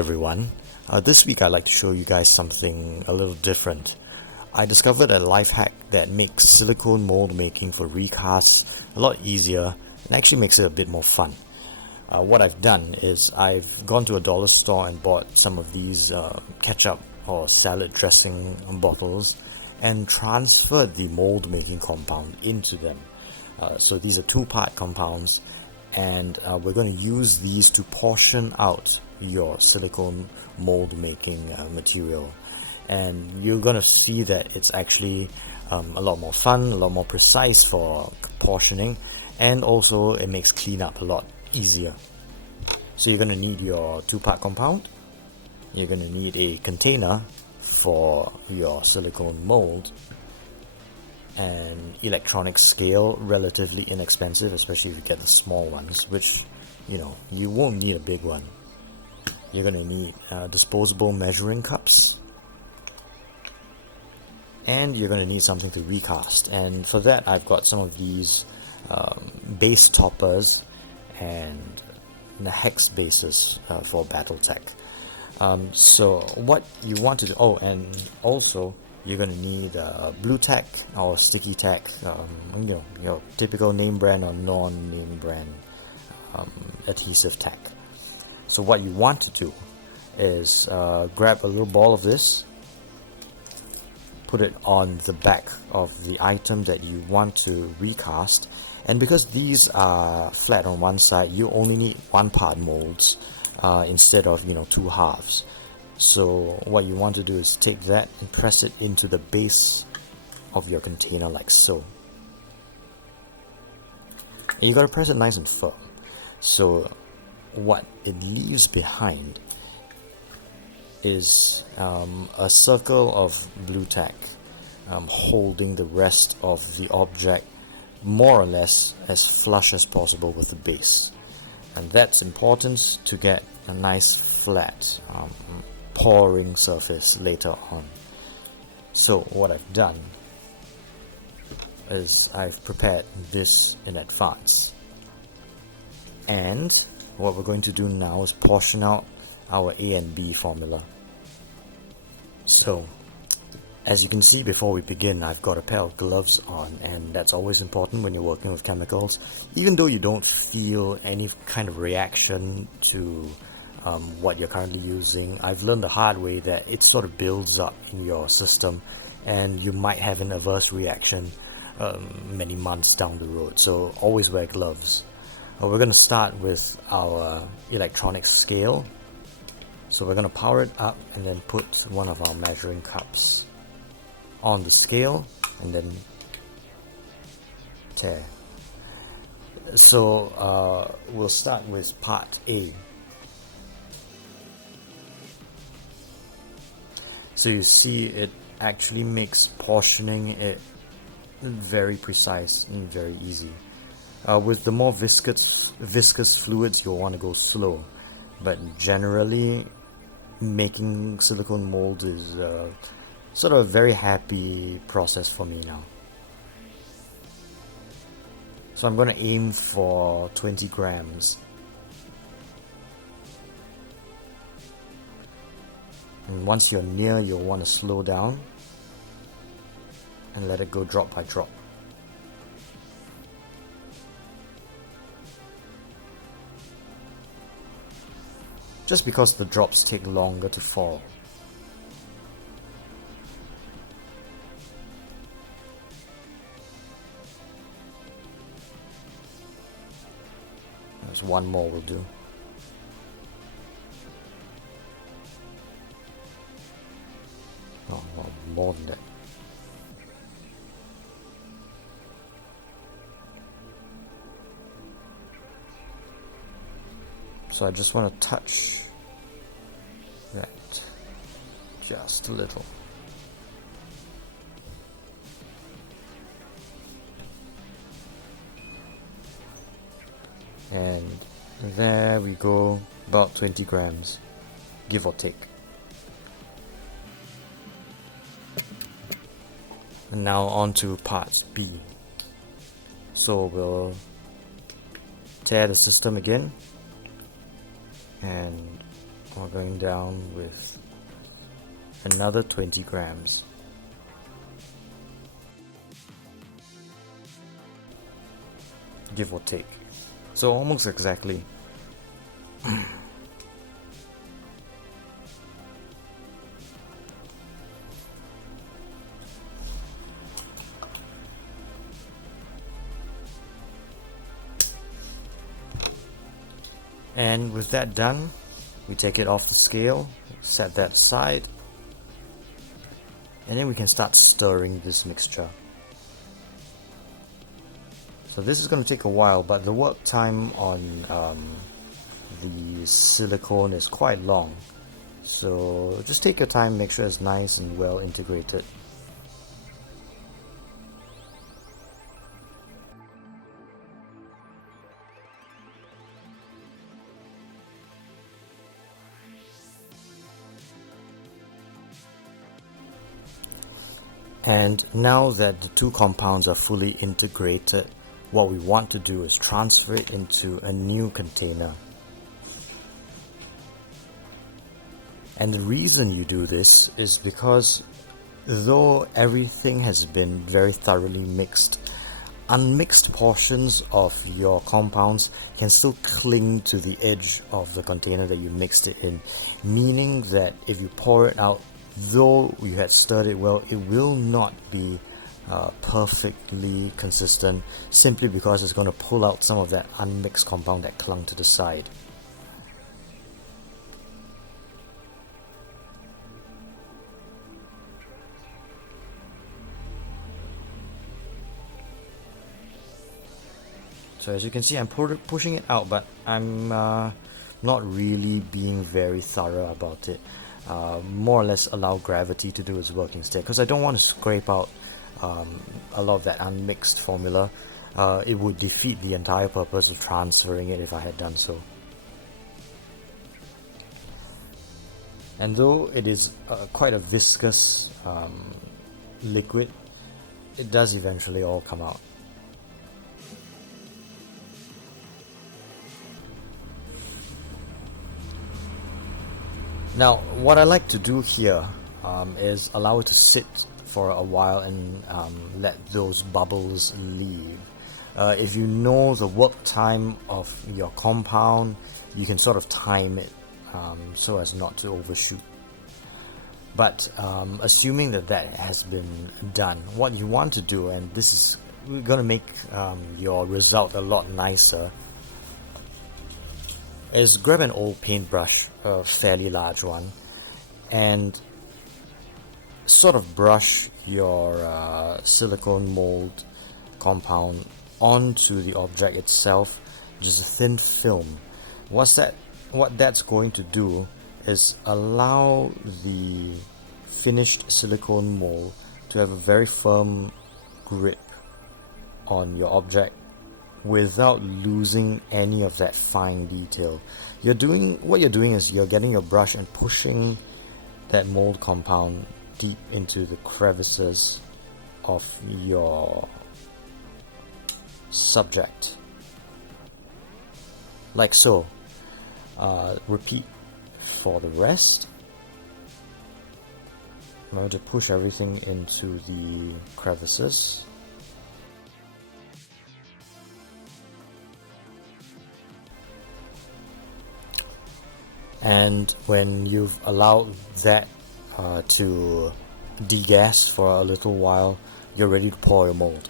everyone. This week I'd like to show you guys something a little different. I discovered a life hack that makes silicone mold making for recasts a lot easier and actually makes it a bit more fun. What I've done is I've gone to a dollar store and bought some of these ketchup or salad dressing bottles and transferred the mold making compound into them. So these are two-part compounds, and we're going to use these to portion out your silicone mold making material, and you're going to see that it's actually a lot more fun, a lot more precise for portioning, and also it makes cleanup a lot easier. So you're going to need your two-part compound, you're going to need a container for your silicone mold, an electronic scale, relatively inexpensive, especially if you get the small ones, which you won't need a big one. You're going to need disposable measuring cups, and you're going to need something to recast, and for that I've got some of these base toppers and the hex bases for Battletech. So what you want to do, and also you're going to need blue tack or sticky tack, your typical name brand or non-name brand adhesive tack. So what you want to do is grab a little ball of this, put it on the back of the item that you want to recast, and because these are flat on one side, you only need one part molds instead of two halves. So what you want to do is take that and press it into the base of your container like so. And you got to press it nice and firm. So what it leaves behind is a circle of blue tack holding the rest of the object more or less as flush as possible with the base. And that's important to get a nice flat pouring surface later on. So what I've done is I've prepared this in advance, and what we're going to do now is portion out our A and B formula. So as you can see, before we begin, I've got a pair of gloves on, and that's always important when you're working with chemicals. Even though you don't feel any kind of reaction to what you're currently using, I've learned the hard way that it sort of builds up in your system and you might have an adverse reaction many months down the road. So always wear gloves. We're going to start with our electronic scale. So we're going to power it up and then put one of our measuring cups on the scale and then tear. So we'll start with part A. So you see it actually makes portioning it very precise and very easy. With the more viscous fluids, you'll want to go slow, but generally making silicone mold is sort of a very happy process for me now. So I'm going to aim for 20 grams. And once you're near, you'll want to slow down and let it go drop by drop. Just because the drops take longer to fall. There's one more will do. Oh, well, more than that. So I just want to touch that just a little. And there we go, about 20 grams, give or take. And now on to part B. So we'll tear the system again and We're going down with another 20 grams. Give or take. So almost exactly. And with that done, we take it off the scale, set that aside, and then we can start stirring this mixture. So this is going to take a while, but the work time on the silicone is quite long. So just take your time, make sure it's nice and well integrated. And now that the two compounds are fully integrated, what we want to do is transfer it into a new container. And the reason you do this is because though everything has been very thoroughly mixed, unmixed portions of your compounds can still cling to the edge of the container that you mixed it in, meaning that if you pour it out, though you had stirred it well, it will not be perfectly consistent, simply because it's going to pull out some of that unmixed compound that clung to the side. So as you can see, I'm pushing it out, but I'm not really being very thorough about it. More or less allow gravity to do its work instead, because I don't want to scrape out a lot of that unmixed formula. It would defeat the entire purpose of transferring it if I had done so. And though it is quite a viscous liquid, it does eventually all come out. Now, what I like to do here is allow it to sit for a while and let those bubbles leave. If you know the work time of your compound, you can sort of time it so as not to overshoot. But assuming that that has been done, what you want to do, and this is going to make your result a lot nicer, is grab an old paintbrush, a fairly large one, and sort of brush your silicone mold compound onto the object itself, just a thin film. What that's going to do is allow the finished silicone mold to have a very firm grip on your object without losing any of that fine detail. What you're doing is you're getting your brush and pushing that mold compound deep into the crevices of your subject, like so. Repeat for the rest. I'm going to push everything into the crevices. And when you've allowed that to degas for a little while, you're ready to pour your mold.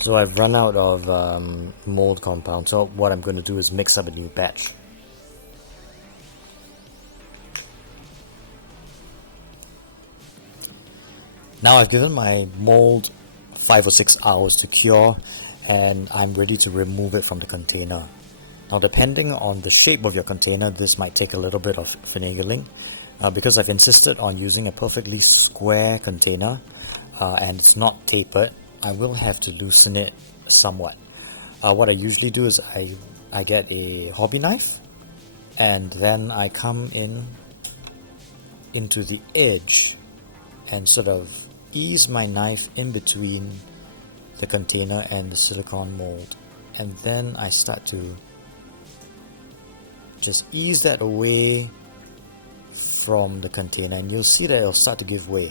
So I've run out of mold compound, so what I'm going to do is mix up a new batch. Now I've given my mold 5 or 6 hours to cure, and I'm ready to remove it from the container. Now, depending on the shape of your container, this might take a little bit of finagling. Because I've insisted on using a perfectly square container and it's not tapered, I will have to loosen it somewhat. What I usually do is I get a hobby knife, and then I come into the edge and sort of ease my knife in between the container and the silicone mold, and then I start to just ease that away from the container, and you'll see that it'll start to give way.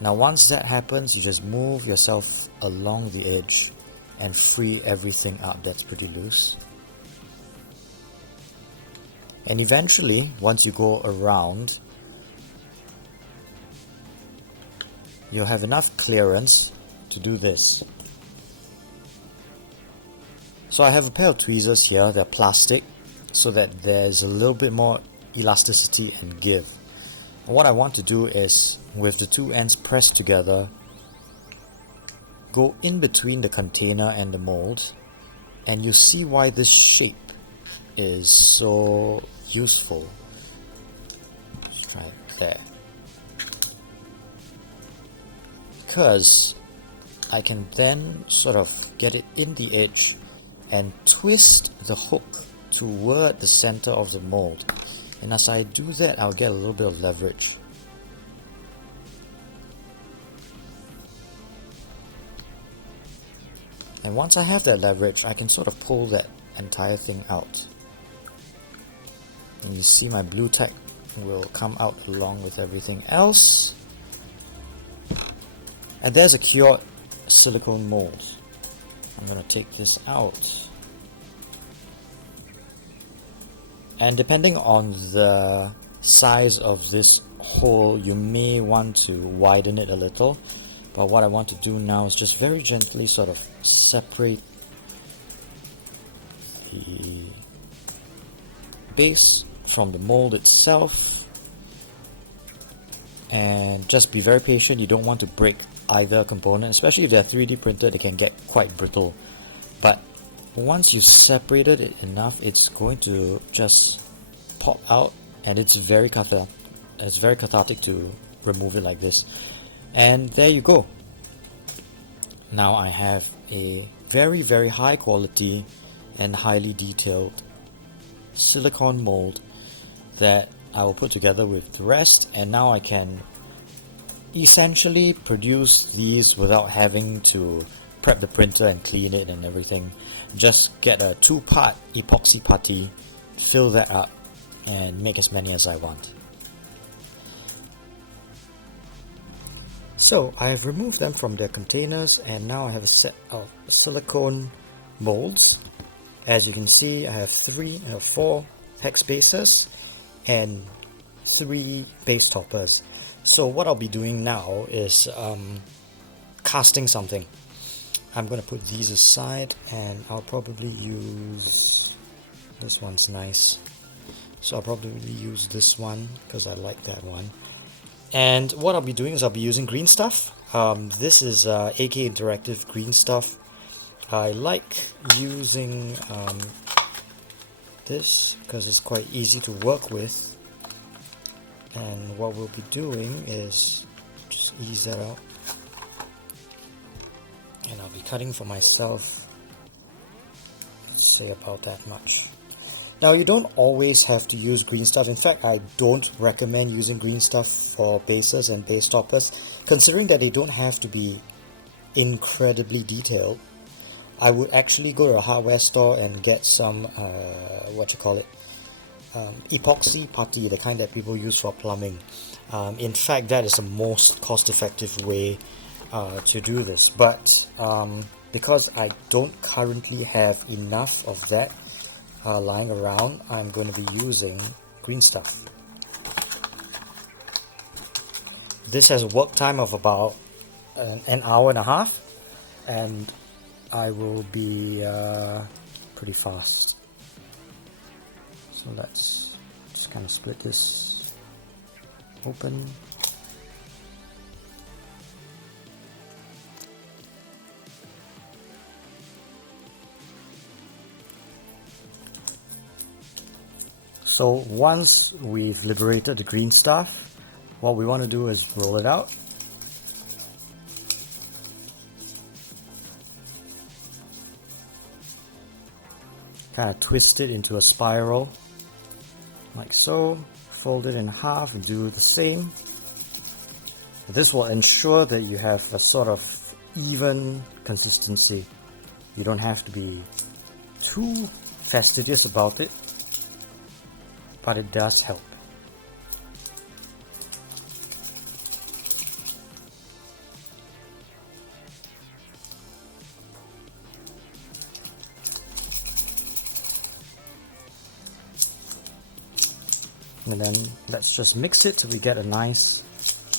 Now once that happens, you just move yourself along the edge and free everything up that's pretty loose. And eventually, once you go around, you'll have enough clearance to do this. So I have a pair of tweezers here, they're plastic, so that there's a little bit more elasticity and give. And what I want to do is, with the two ends pressed together, go in between the container and the mold, and you see why this shape is so useful. Let's try it there. Because I can then sort of get it in the edge and twist the hook toward the center of the mold. And as I do that, I'll get a little bit of leverage. And once I have that leverage, I can sort of pull that entire thing out. And you see my blue tack will come out along with everything else. And there's a cured silicone mold. I'm going to take this out. And depending on the size of this hole, you may want to widen it a little. But what I want to do now is just very gently sort of separate the base from the mold itself. And just be very patient, you don't want to break either component, especially if they're 3D printed, they can get quite brittle. But once you've separated it enough, it's going to just pop out, and it's very cathartic to remove it like this. And there you go. Now I have a very, very high quality and highly detailed silicone mold that I will put together with the rest, and now I can essentially produce these without having to prep the printer and clean it and everything. Just get a 2-part epoxy putty, fill that up, and make as many as I want. So I have removed them from their containers, and now I have a set of silicone molds. As you can see, I have 4 hex bases and 3 base toppers. So what I'll be doing now is casting something. I'm going to put these aside, and I'll probably use... this one's nice. So I'll probably use this one because I like that one. And what I'll be doing is I'll be using green stuff. This is AK Interactive green stuff. I like using this because it's quite easy to work with. And what we'll be doing is just ease that out. And I'll be cutting for myself, let's say about that much. Now you don't always have to use green stuff. In fact, I don't recommend using green stuff for bases and base toppers, considering that they don't have to be incredibly detailed. I would actually go to a hardware store and get some, epoxy putty, the kind that people use for plumbing. In fact, that is the most cost-effective way to do this. But because I don't currently have enough of that lying around, I'm going to be using green stuff. This has a work time of about an hour and a half, and I will be pretty fast. So let's just kind of split this open. So once we've liberated the green stuff, what we want to do is roll it out. Kind of twist it into a spiral, like so. Fold it in half and do the same. This will ensure that you have a sort of even consistency. You don't have to be too fastidious about it, but it does help. And then let's just mix it till we get a nice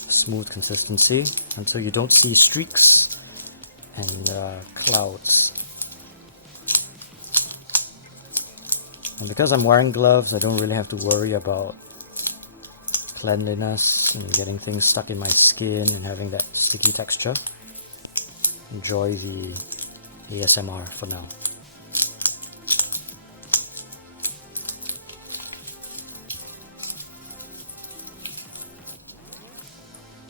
smooth consistency until you don't see streaks and clouds. And because I'm wearing gloves, I don't really have to worry about cleanliness and getting things stuck in my skin and having that sticky texture. Enjoy the ASMR for now.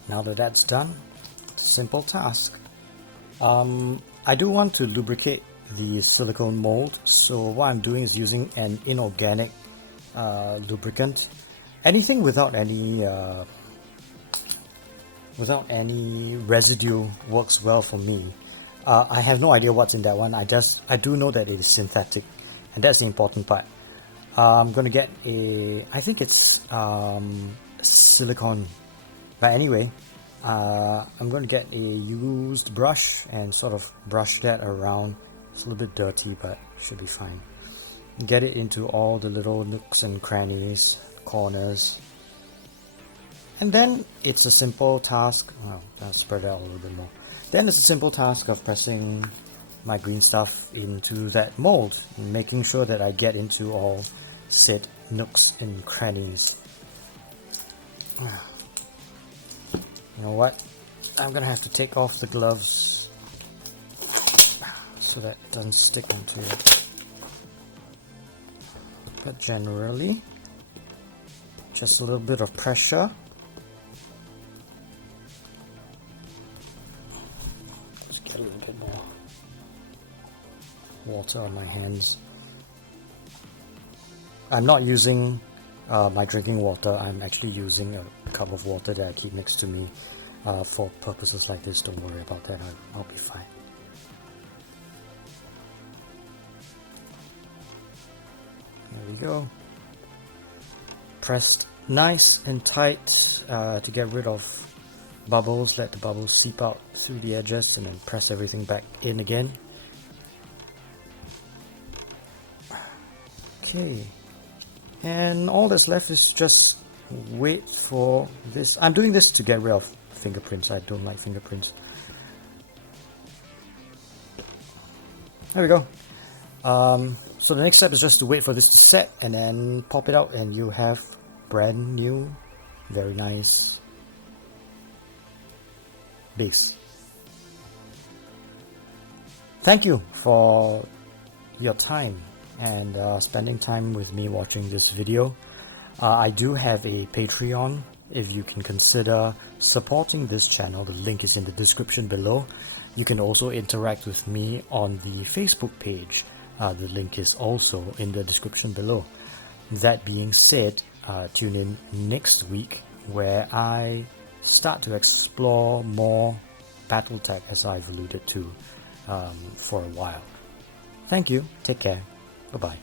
Now that that's done, it's a simple task. I do want to lubricate the silicone mold, so what I'm doing is using an inorganic lubricant. Anything without any residue works well for me. I have no idea what's in that one. I do know that it is synthetic, and that's the important part. I'm gonna get I think it's silicone. But anyway, I'm going to get a used brush and sort of brush that around. It's a little bit dirty, but should be fine. Get it into all the little nooks and crannies, corners. And then it's a simple task. Well, I'll spread it out a little bit more. Then it's a simple task of pressing my green stuff into that mold, and making sure that I get into all said nooks and crannies. You know what? I'm gonna have to take off the gloves so that it doesn't stick onto it. But generally, just a little bit of pressure. Just get a little bit more water on my hands. I'm not using my drinking water. I'm actually using a cup of water that I keep next to me for purposes like this. Don't worry about that. I'll be fine. There we go. Pressed nice and tight to get rid of bubbles. Let the bubbles seep out through the edges, and then press everything back in again. Okay. And all that's left is just wait for this. I'm doing this to get rid of fingerprints. I don't like fingerprints. There we go. So the next step is just to wait for this to set and then pop it out, and you have brand new, very nice base. Thank you for your time and spending time with me watching this video. I do have a Patreon. If you can consider supporting this channel, the link is in the description below. You can also interact with me on the Facebook page. The link is also in the description below. That being said, tune in next week where I start to explore more Battletech, as I've alluded to for a while. Thank you. Take care. Bye-bye.